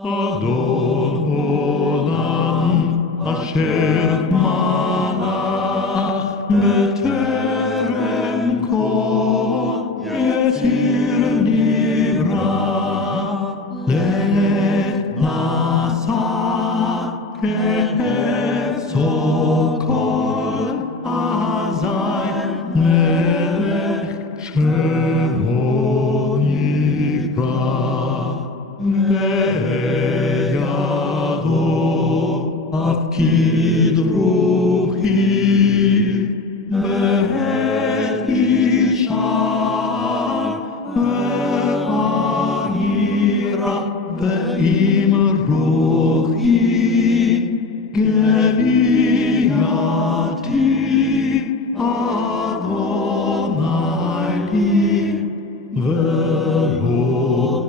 אדון עולם אשר מלך בטרם כל יציר נברא, לעת נעשה כאפסו כל אזי מלך שמו נקרא. בידו תפקיד רוחי, בעת ישר ואני רק ועם רוחי גבייתי אדוני לי ולא